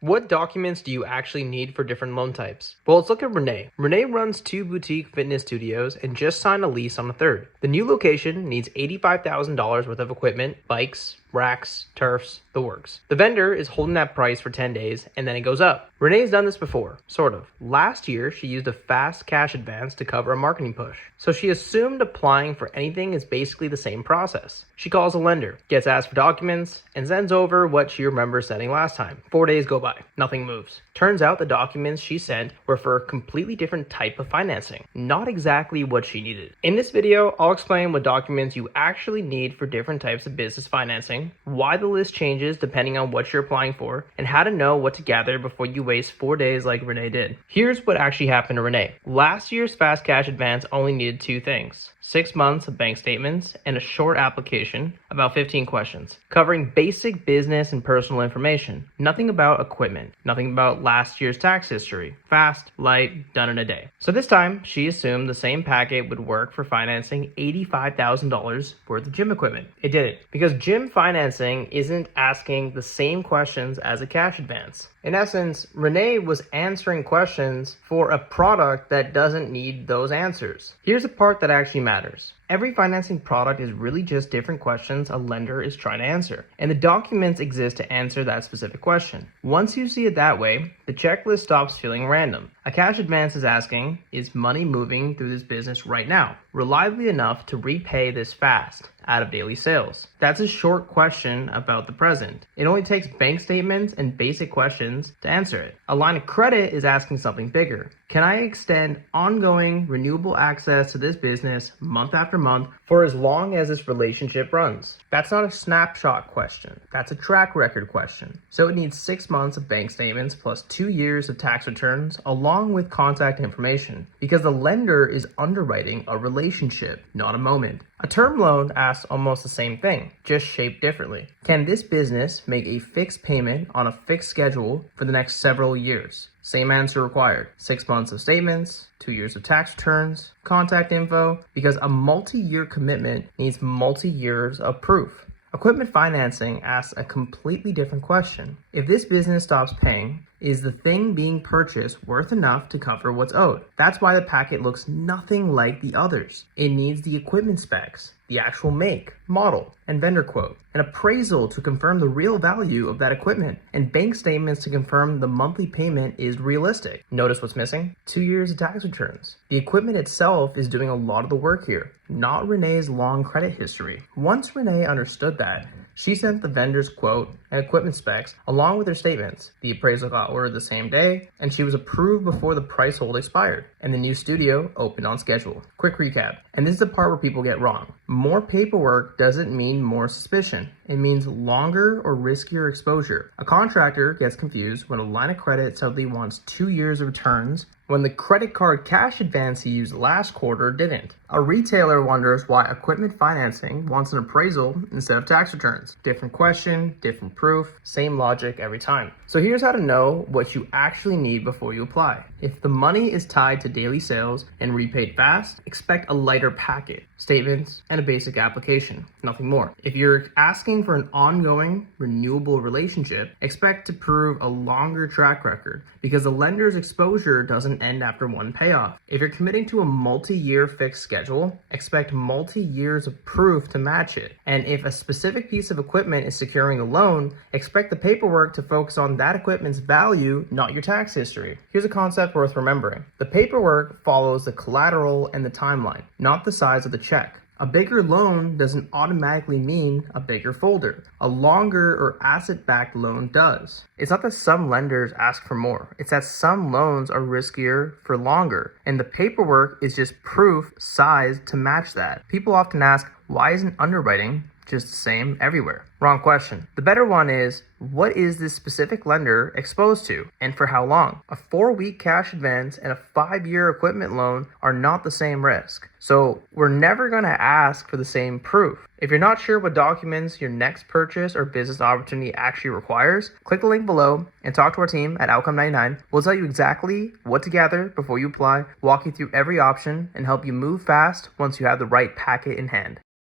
What documents do you actually need for different loan types? Well, let's look at Renee. Renee runs 2 boutique fitness studios and just signed a lease on a third. The new location needs $85,000 worth of equipment, bikes, racks, turfs, the works. The vendor is holding that price for 10 days and then it goes up. Renee's done this before, sort of. Last year, she used a fast cash advance to cover a marketing push. So she assumed applying for anything is basically the same process. She calls a lender, gets asked for documents, and sends over what she remembers sending last time. 4 days go by, nothing moves. Turns out the documents she sent were for a completely different type of financing, not exactly what she needed. In this video, I'll explain what documents you actually need for different types of business financing, why the list changes depending on what you're applying for, and how to know what to gather before you waste 4 days like Renee did. Here's what actually happened to Renee. Last year's fast cash advance only needed 2 things: 6 months of bank statements and a short application, about 15 questions, covering basic business and personal information. Nothing about equipment, nothing about last year's tax history. Fast, light, done in a day. So this time, she assumed the same packet would work for financing $85,000 worth of gym equipment. It didn't, because gym financing isn't asking the same questions as a cash advance. In essence, Renee was answering questions for a product that doesn't need those answers. Here's the part that actually matters. Every financing product is really just different questions a lender is trying to answer, and the documents exist to answer that specific question. Once you see it that way, the checklist stops feeling random. A cash advance is asking, is money moving through this business right now, reliably enough to repay this fast, out of daily sales? That's a short question about the present. It only takes bank statements and basic questions to answer it. A line of credit is asking something bigger. Can I extend ongoing renewable access to this business month after month for as long as this relationship runs? That's not a snapshot question. That's a track record question. So it needs 6 months of bank statements plus 2 years of tax returns along with contact information, because the lender is underwriting a relationship, not a moment. A term loan asks almost the same thing, just shaped differently. Can this business make a fixed payment on a fixed schedule for the next several years? Same answer required. 6 months of statements, 2 years of tax returns, contact info, because a multi-year commitment needs multi-years of proof. Equipment financing asks a completely different question. If this business stops paying, is the thing being purchased worth enough to cover what's owed? That's why the packet looks nothing like the others. It needs the equipment specs, the actual make, model, and vendor quote, an appraisal to confirm the real value of that equipment, and bank statements to confirm the monthly payment is realistic. Notice what's missing? 2 years of tax returns. The equipment itself is doing a lot of the work here, not Renee's long credit history. Once Renee understood that, she sent the vendor's quote and equipment specs along with her statements. The appraisal got ordered the same day, and she was approved before the price hold expired, and the new studio opened on schedule. Quick recap, and this is the part where people get wrong. More paperwork doesn't mean more suspicion. It means longer or riskier exposure. A contractor gets confused when a line of credit suddenly wants 2 years of returns when the credit card cash advance he used last quarter didn't. A retailer wonders why equipment financing wants an appraisal instead of tax returns. Different question, different proof, same logic every time. So here's how to know what you actually need before you apply. If the money is tied to daily sales and repaid fast, expect a lighter packet, statements, and a basic application, nothing more. If you're asking for an ongoing, renewable relationship, expect to prove a longer track record, because the lender's exposure doesn't end after one payoff. If you're committing to a multi-year fixed schedule, expect multi-years of proof to match it. And if a specific piece of equipment is securing a loan, expect the paperwork to focus on that equipment's value, not your tax history. Here's a concept worth remembering. The paperwork follows the collateral and the timeline, not the size of the check. A bigger loan doesn't automatically mean a bigger folder. A longer or asset-backed loan does. It's not that some lenders ask for more. It's that some loans are riskier for longer, and the paperwork is just proof sized to match that. People often ask, why isn't underwriting just the same everywhere? Wrong question. The better one is, what is this specific lender exposed to and for how long? A 4-week cash advance and a 5-year equipment loan are not the same risk. So we're never going to ask for the same proof. If you're not sure what documents your next purchase or business opportunity actually requires, click the link below and talk to our team at Outcome 99. We'll tell you exactly what to gather before you apply, walk you through every option, and help you move fast once you have the right packet in hand.